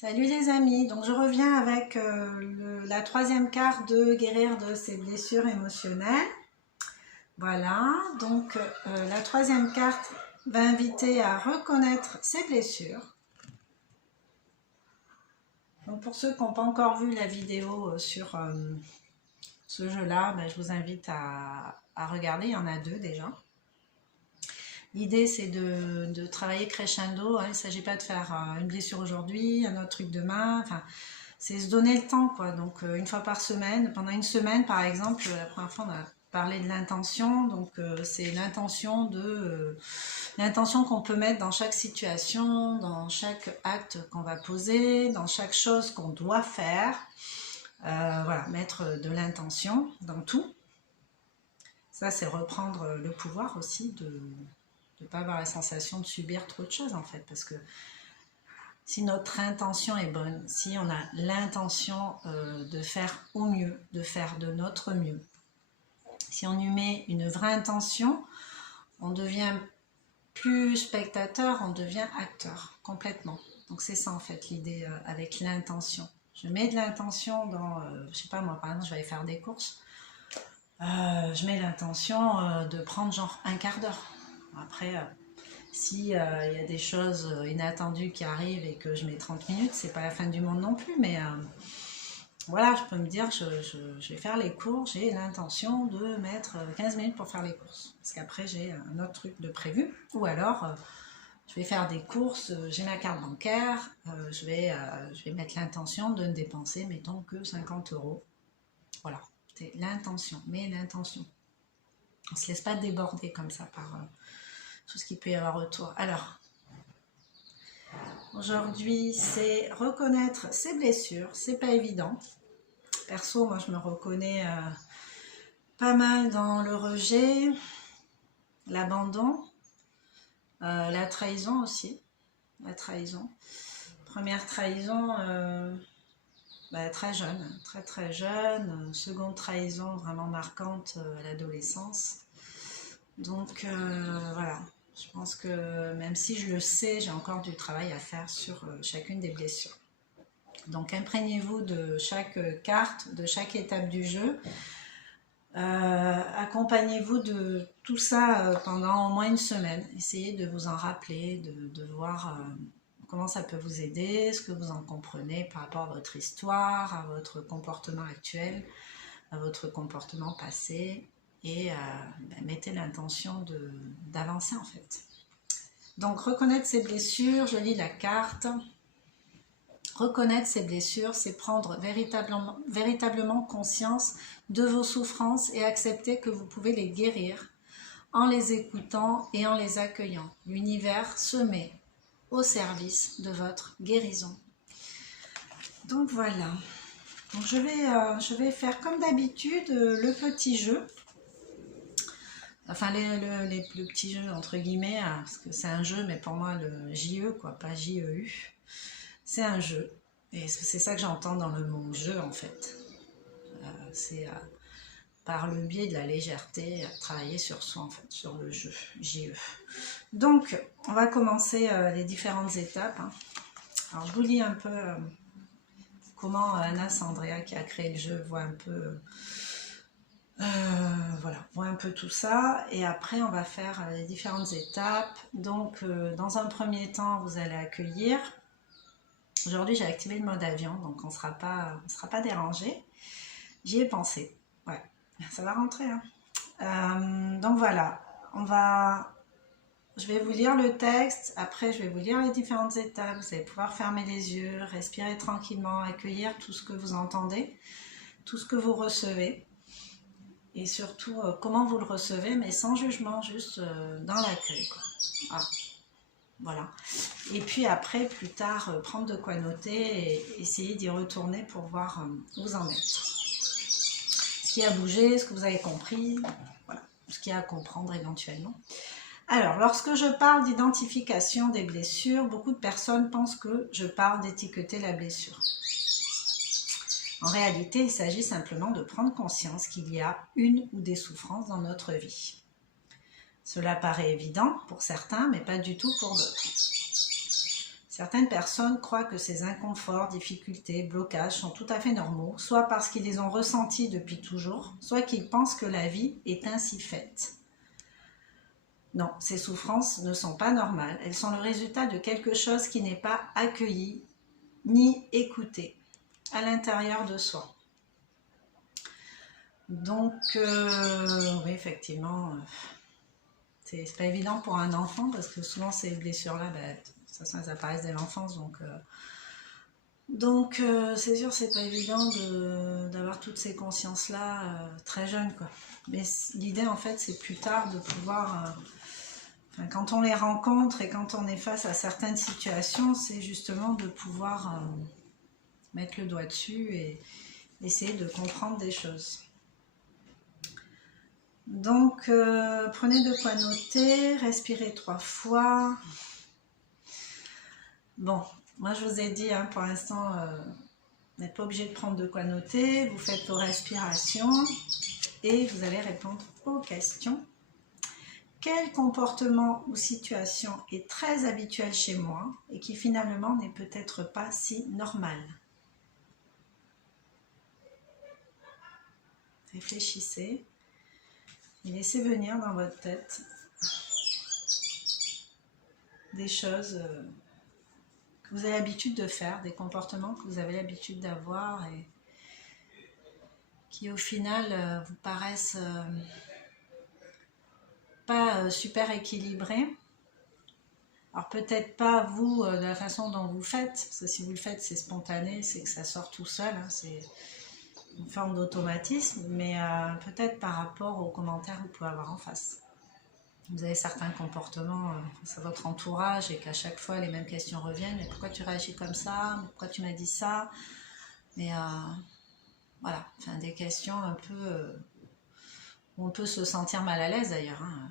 Salut les amis, donc je reviens avec la troisième carte de guérir de ses blessures émotionnelles. Voilà, donc la troisième carte va inviter à reconnaître ses blessures. Donc pour ceux qui n'ont pas encore vu la vidéo sur ce jeu-là, je vous invite à regarder, il y en a deux déjà. L'idée, c'est de travailler crescendo. Hein. Il ne s'agit pas de faire une blessure aujourd'hui, un autre truc demain. Enfin, c'est se donner le temps, quoi. Donc, une fois par semaine, pendant une semaine, par exemple, la première fois, on a parlé de l'intention. Donc, c'est l'intention l'intention qu'on peut mettre dans chaque situation, dans chaque acte qu'on va poser, dans chaque chose qu'on doit faire. Voilà, mettre de l'intention dans tout. Ça, c'est reprendre le pouvoir aussi de ne pas avoir la sensation de subir trop de choses en fait, parce que si notre intention est bonne, si on a l'intention de faire au mieux, de faire de notre mieux, si on y met une vraie intention, on devient plus spectateur, on devient acteur complètement. Donc c'est ça en fait l'idée avec l'intention. Je mets de l'intention dans, je sais pas moi, par exemple je vais aller faire des courses, je mets l'intention de prendre genre un quart d'heure. Après, s'il y a des choses inattendues qui arrivent et que je mets 30 minutes, c'est pas la fin du monde non plus, mais voilà, je peux me dire, je vais faire les courses, j'ai l'intention de mettre 15 minutes pour faire les courses, parce qu'après j'ai un autre truc de prévu, ou alors je vais faire des courses, j'ai ma carte bancaire, je vais mettre l'intention de ne dépenser, mettons, que 50 €. Voilà, c'est l'intention, mais l'intention. On ne se laisse pas déborder comme ça par tout ce qu'il peut y avoir autour. Alors, aujourd'hui, c'est reconnaître ses blessures. C'est pas évident. Perso, moi, je me reconnais pas mal dans le rejet, l'abandon, la trahison aussi. La trahison. Première trahison, très jeune, très jeune. Seconde trahison vraiment marquante à l'adolescence. Donc, voilà. Je pense que même si je le sais, j'ai encore du travail à faire sur chacune des blessures. Donc imprégnez-vous de chaque carte, de chaque étape du jeu. Accompagnez-vous de tout ça pendant au moins une semaine. Essayez de vous en rappeler, de voir comment ça peut vous aider, ce que vous en comprenez par rapport à votre histoire, à votre comportement actuel, à votre comportement passé. Et mettez l'intention d'avancer en fait. Donc reconnaître ses blessures, je lis la carte. Reconnaître ses blessures, c'est prendre véritablement conscience de vos souffrances et accepter que vous pouvez les guérir en les écoutant et en les accueillant. L'univers se met au service de votre guérison. Donc voilà. Donc je vais faire comme d'habitude le petit jeu. Enfin, le petit jeu, entre guillemets, parce que c'est un jeu, mais pour moi, le JE, quoi, pas JEU, c'est un jeu. Et c'est ça que j'entends dans le mot jeu, en fait. C'est par le biais de la légèreté, travailler sur soi, en fait, sur le jeu, JE. Donc, on va commencer les différentes étapes. Hein. Alors, je vous lis un peu comment Anas Andrea, qui a créé le jeu, voit un peu... voilà, voit un peu tout ça et après on va faire les différentes étapes. Donc dans un premier temps vous allez accueillir. Aujourd'hui j'ai activé le mode avion donc on sera pas dérangé. J'y ai pensé, ouais, ça va rentrer hein. Donc voilà, je vais vous lire le texte, après je vais vous lire les différentes étapes, vous allez pouvoir fermer les yeux, respirer tranquillement, accueillir tout ce que vous entendez, tout ce que vous recevez. Et surtout, comment vous le recevez, mais sans jugement, juste dans l'accueil. Ah, voilà. Et puis après, plus tard, prendre de quoi noter et essayer d'y retourner pour voir où vous en êtes. Ce qui a bougé, ce que vous avez compris, voilà, ce qu'il y a à comprendre éventuellement. Alors, lorsque je parle d'identification des blessures, beaucoup de personnes pensent que je parle d'étiqueter la blessure. En réalité, il s'agit simplement de prendre conscience qu'il y a une ou des souffrances dans notre vie. Cela paraît évident pour certains, mais pas du tout pour d'autres. Certaines personnes croient que ces inconforts, difficultés, blocages sont tout à fait normaux, soit parce qu'ils les ont ressentis depuis toujours, soit qu'ils pensent que la vie est ainsi faite. Non, ces souffrances ne sont pas normales, elles sont le résultat de quelque chose qui n'est pas accueilli ni écouté à l'intérieur de soi. Donc, oui, effectivement, c'est pas évident pour un enfant parce que souvent ces blessures-là, de toute façon, elles apparaissent dès l'enfance. Donc c'est sûr, c'est pas évident d'avoir toutes ces consciences-là très jeunes, quoi. Mais l'idée, en fait, c'est plus tard de pouvoir... quand on les rencontre et quand on est face à certaines situations, c'est justement de pouvoir mettre le doigt dessus et essayer de comprendre des choses. Donc, prenez de quoi noter, respirez 3 fois. Bon, moi je vous ai dit, hein, pour l'instant, vous n'êtes pas obligé de prendre de quoi noter. Vous faites vos respirations et vous allez répondre aux questions. Quel comportement ou situation est très habituel chez moi et qui finalement n'est peut-être pas si normal? Réfléchissez. Et laissez venir dans votre tête des choses que vous avez l'habitude de faire, des comportements que vous avez l'habitude d'avoir et qui au final vous paraissent pas super équilibrés. Alors peut-être pas vous de la façon dont vous faites, parce que si vous le faites c'est spontané, c'est que ça sort tout seul, hein, c'est une forme d'automatisme, mais peut-être par rapport aux commentaires que vous pouvez avoir en face. Vous avez certains comportements face à votre entourage et qu'à chaque fois les mêmes questions reviennent. Mais pourquoi tu réagis comme ça? Pourquoi tu m'as dit ça? Mais voilà, enfin, des questions un peu où on peut se sentir mal à l'aise d'ailleurs. Hein.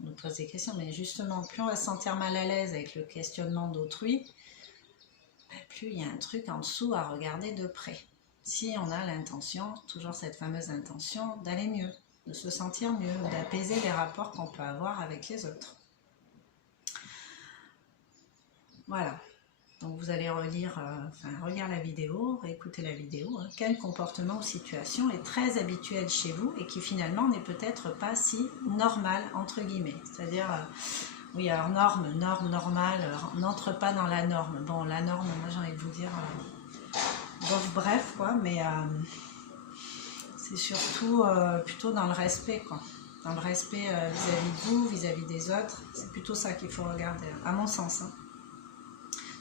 On nous pose des questions, mais justement, plus on va se sentir mal à l'aise avec le questionnement d'autrui, plus il y a un truc en dessous à regarder de près. Si on a l'intention, toujours cette fameuse intention, d'aller mieux, de se sentir mieux, d'apaiser les rapports qu'on peut avoir avec les autres. Voilà. Donc vous allez relire, regarder la vidéo, réécouter la vidéo. Hein. Quel comportement ou situation est très habituel chez vous et qui finalement n'est peut-être pas si normal, entre guillemets. C'est-à-dire, oui, alors norme, normale, n'entre pas dans la norme. Bon, la norme, moi j'ai envie de vous dire... bref, quoi, mais c'est surtout plutôt dans le respect, quoi. Dans le respect vis-à-vis de vous, vis-à-vis des autres. C'est plutôt ça qu'il faut regarder, à mon sens. Hein.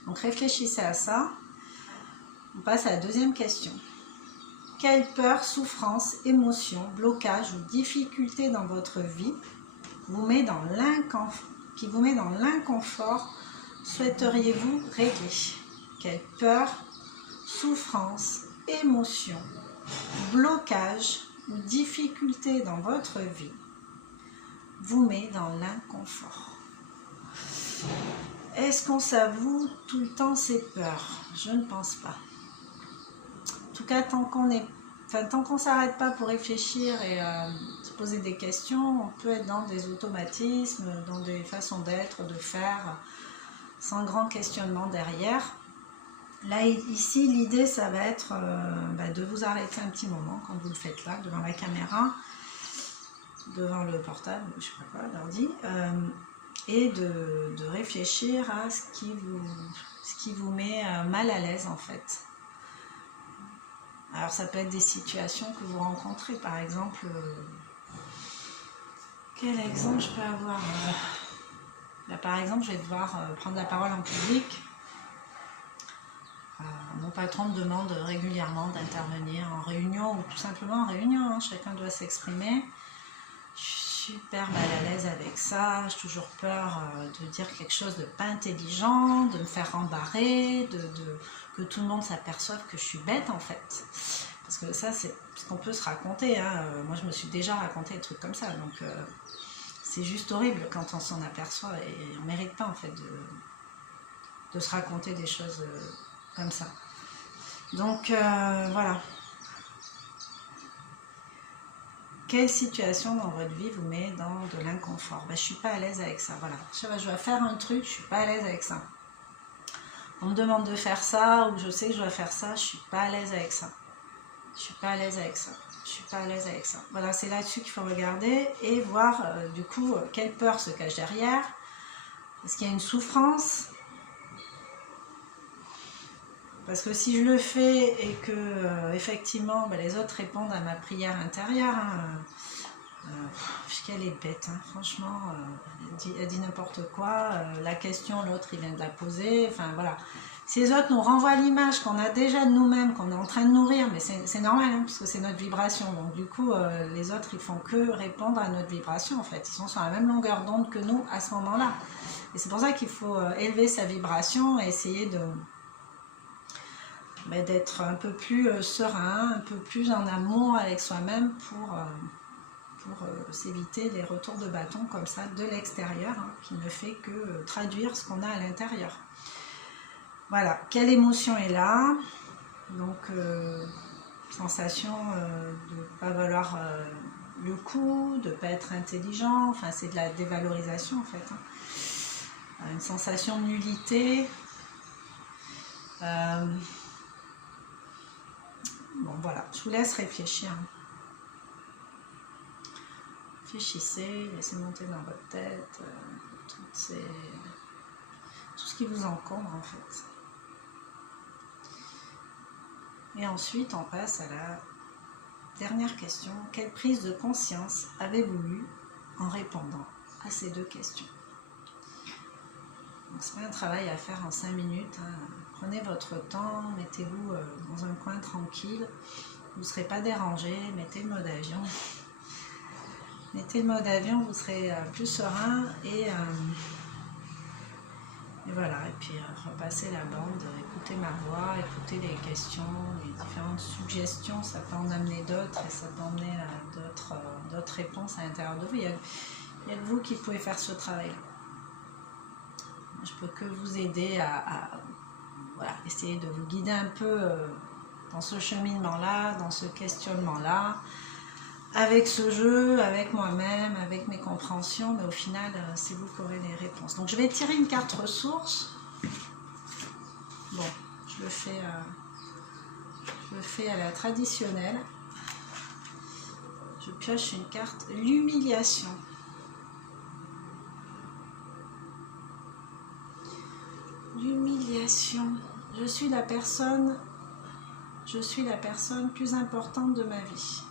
Donc réfléchissez à ça. On passe à la deuxième question. Quelle peur, souffrance, émotion, blocage ou difficulté dans votre vie vous met dans qui vous met dans l'inconfort souhaiteriez-vous régler? Quelle peur, souffrance, émotion, blocage ou difficulté dans votre vie vous met dans l'inconfort? Est-ce qu'on s'avoue tout le temps ses peurs? Je ne pense pas. En tout cas, tant qu'on ne s'arrête pas pour réfléchir et se poser des questions, on peut être dans des automatismes, dans des façons d'être, de faire, sans grand questionnement derrière. Là, ici, l'idée, ça va être de vous arrêter un petit moment quand vous le faites là, devant la caméra, devant le portable, je ne sais pas quoi, l'ordi, et de réfléchir à ce qui vous met mal à l'aise, en fait. Alors, ça peut être des situations que vous rencontrez, par exemple. Quel exemple je peux avoir là, par exemple, je vais devoir prendre la parole en public. Mon patron me demande régulièrement d'intervenir en réunion ou tout simplement en réunion, hein, chacun doit s'exprimer. Je suis super mal à l'aise avec ça, j'ai toujours peur de dire quelque chose de pas intelligent, de me faire rembarrer, que tout le monde s'aperçoive que je suis bête en fait. Parce que ça, c'est ce qu'on peut se raconter. Hein. Moi, je me suis déjà raconté des trucs comme ça, donc c'est juste horrible quand on s'en aperçoit et on ne mérite pas en fait de se raconter des choses comme ça. Donc voilà. Quelle situation dans votre vie vous met dans de l'inconfort? Je ne suis pas à l'aise avec ça. Voilà. Je vais faire un truc, je ne suis pas à l'aise avec ça. on me demande de faire ça, ou je sais que je dois faire ça, je suis pas à l'aise avec ça. Je suis pas à l'aise avec ça. Je suis pas à l'aise avec ça. Voilà, c'est là-dessus qu'il faut regarder et voir du coup quelle peur se cache derrière. Est-ce qu'il y a une souffrance? Parce que si je le fais et que effectivement les autres répondent à ma prière intérieure, qu'elle est bête, hein, franchement, elle dit n'importe quoi, la question, l'autre il vient de la poser, enfin voilà. Si les autres nous renvoient l'image qu'on a déjà de nous-mêmes, qu'on est en train de nourrir, mais c'est normal, hein, parce que c'est notre vibration, donc du coup, les autres ils font que répondre à notre vibration en fait, ils sont sur la même longueur d'onde que nous à ce moment-là. Et c'est pour ça qu'il faut élever sa vibration et essayer d'être un peu plus serein, un peu plus en amour avec soi-même pour s'éviter les retours de bâton comme ça de l'extérieur, hein, qui ne fait que traduire ce qu'on a à l'intérieur. Voilà, quelle émotion est là? Donc, sensation de ne pas valoir le coup, de ne pas être intelligent, enfin c'est de la dévalorisation en fait. Hein. Une sensation de nullité. Bon voilà, je vous laisse réfléchir. Réfléchissez, laissez monter dans votre tête tout ce qui vous encombre en fait. Et ensuite, on passe à la dernière question. Quelle prise de conscience avez-vous eue en répondant à ces deux questions? Donc, c'est pas un travail à faire en 5 minutes. Hein. Prenez votre temps, mettez-vous dans un coin tranquille. Vous ne serez pas dérangé, mettez le mode avion. Mettez le mode avion, vous serez plus serein et voilà, et puis repassez la bande, écoutez ma voix, écoutez les questions, les différentes suggestions, ça peut en amener d'autres et ça peut emmener d'autres réponses à l'intérieur de vous. Il y a que vous qui pouvez faire ce travail-là. Je peux que vous aider à voilà, essayer de vous guider un peu dans ce cheminement-là, dans ce questionnement-là, avec ce jeu, avec moi-même, avec mes compréhensions, mais au final, c'est vous qui aurez les réponses. Donc je vais tirer une carte ressource. Bon, je le fais à la traditionnelle. Je pioche une carte, l'humiliation. L'humiliation. Je suis la personne plus importante de ma vie.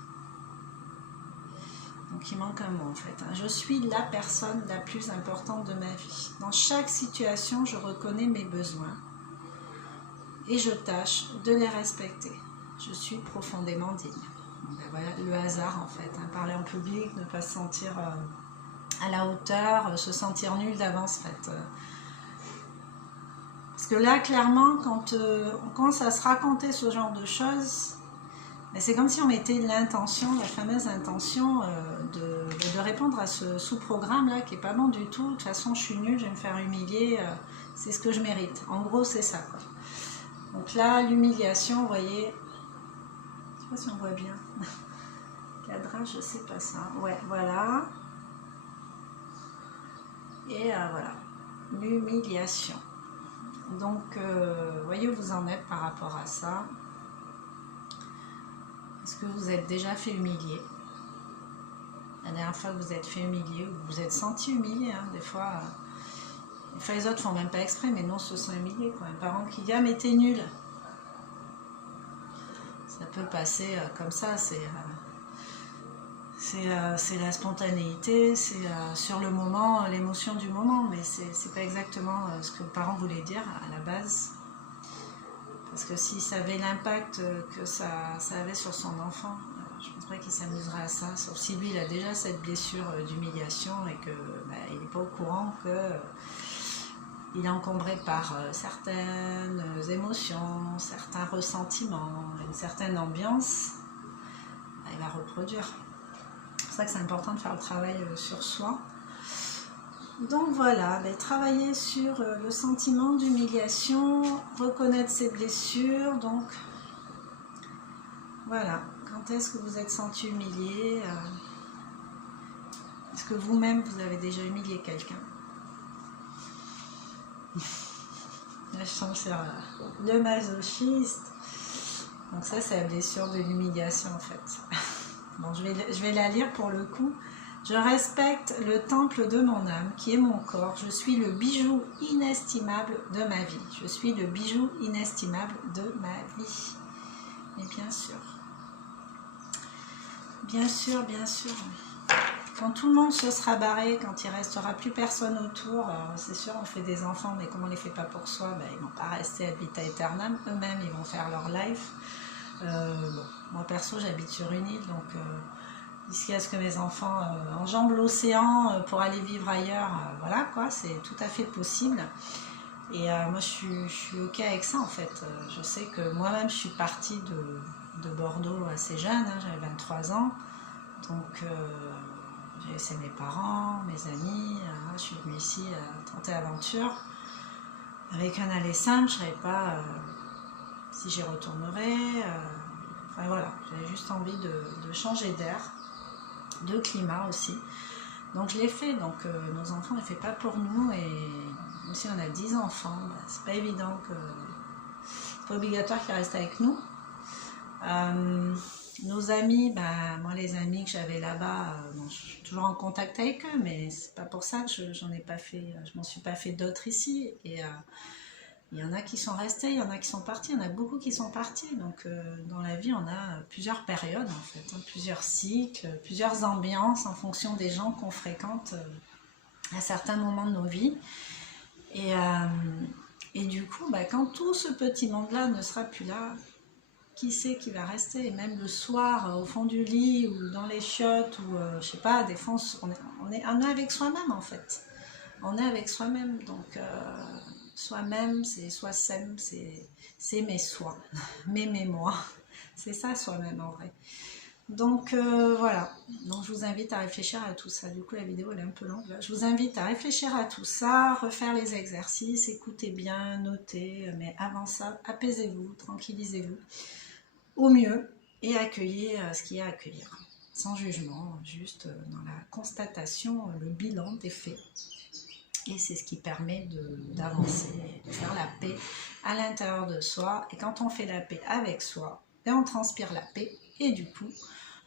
Donc il manque un mot en fait. Je suis la personne la plus importante de ma vie. Dans chaque situation, je reconnais mes besoins et je tâche de les respecter. Je suis profondément digne. Donc, ben voilà le hasard en fait. Hein. Parler en public, ne pas se sentir à la hauteur, se sentir nul d'avance en fait. Parce que là, clairement, quand on commence à se raconter ce genre de choses, c'est comme si on mettait l'intention, la fameuse intention de répondre à ce sous-programme-là qui n'est pas bon du tout. De toute façon, je suis nulle, je vais me faire humilier, c'est ce que je mérite. En gros, c'est ça, quoi. Donc là, l'humiliation, vous voyez, je ne sais pas si on voit bien. Cadrage, je ne sais pas ça. Ouais, voilà. Et voilà, l'humiliation. Donc, voyez où vous en êtes par rapport à ça. Est-ce que vous êtes déjà fait humilier? La dernière fois que vous êtes fait humilier, ou vous vous êtes senti humilié, hein, des fois les autres font même pas exprès, mais nous on se sent humilié, quoi. Un parent qui dit ah mais t'es nul. Ça peut passer comme ça, c'est la spontanéité, c'est sur le moment, l'émotion du moment, mais c'est pas exactement ce que le parent voulait dire à la base. Parce que s'il savait l'impact que ça avait sur son enfant, je ne pense pas qu'il s'amuserait à ça, sauf si lui il a déjà cette blessure d'humiliation et qu'il n'est pas au courant qu'il est encombré par certaines émotions, certains ressentiments, une certaine ambiance, il va reproduire. C'est pour ça que c'est important de faire le travail sur soi. Donc voilà, travailler sur le sentiment d'humiliation, reconnaître ses blessures. Donc voilà, quand est-ce que vous êtes senti humilié? Est-ce que vous-même vous avez déjà humilié quelqu'un? Là, je tombe sur le masochiste. Donc ça, c'est la blessure de l'humiliation en fait. Bon, je vais la lire pour le coup. Je respecte le temple de mon âme, qui est mon corps. Je suis le bijou inestimable de ma vie. Je suis le bijou inestimable de ma vie. Mais bien sûr. Bien sûr, bien sûr. Quand tout le monde se sera barré, quand il ne restera plus personne autour, c'est sûr, on fait des enfants, mais comme on ne les fait pas pour soi, ben, ils ne vont pas rester ad vitam aeternam. Eux-mêmes, ils vont faire leur life. Bon, moi, perso, j'habite sur une île, donc jusqu'à ce que mes enfants enjambent l'océan pour aller vivre ailleurs, voilà, quoi, c'est tout à fait possible. Et moi, je suis OK avec ça, en fait. Je sais que moi-même, je suis partie de Bordeaux assez jeune, hein, j'avais 23 ans. Donc, j'ai laissé mes parents, mes amis. Je suis venue ici tenter l'aventure. Avec un aller simple, je ne savais pas si j'y retournerais. Enfin, voilà, j'avais juste envie de changer d'air, de climat aussi. Donc, je l'ai fait. Donc, nos enfants, on ne les fait pas pour nous. Et même si on a 10 enfants, bah, c'est pas évident que... C'est pas obligatoire qu'ils restent avec nous. Nos amis, ben, moi les amis que j'avais là-bas, bon, je suis toujours en contact avec eux, mais c'est pas pour ça que je m'en suis pas fait d'autres ici. Et il y en a qui sont restés, il y en a qui sont partis, il y en a beaucoup qui sont partis. Donc dans la vie, on a plusieurs périodes en fait, hein, plusieurs cycles, plusieurs ambiances en fonction des gens qu'on fréquente à certains moments de nos vies. Et du coup, bah, quand tout ce petit monde-là ne sera plus là, qui sait qui va rester? Et même le soir, au fond du lit ou dans les chiottes, ou je sais pas, des fois on est avec soi-même en fait. On est avec soi-même, donc soi-même, c'est soi-même, c'est mes soi, mes mémoires. C'est ça soi-même en vrai. Donc voilà, donc je vous invite à réfléchir à tout ça. Du coup la vidéo elle est un peu longue là. Je vous invite à réfléchir à tout ça, refaire les exercices, écoutez bien, notez, mais avant ça, apaisez-vous, tranquillisez-vous au mieux et accueillez ce qu'il y a à accueillir. Sans jugement, juste dans la constatation, le bilan des faits. Et c'est ce qui permet d'avancer, de faire la paix à l'intérieur de soi. Et quand on fait la paix avec soi, on transpire la paix et du coup,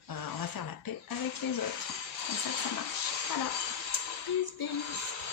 on va faire la paix avec les autres. Comme ça que ça marche. Voilà. Peace, peace.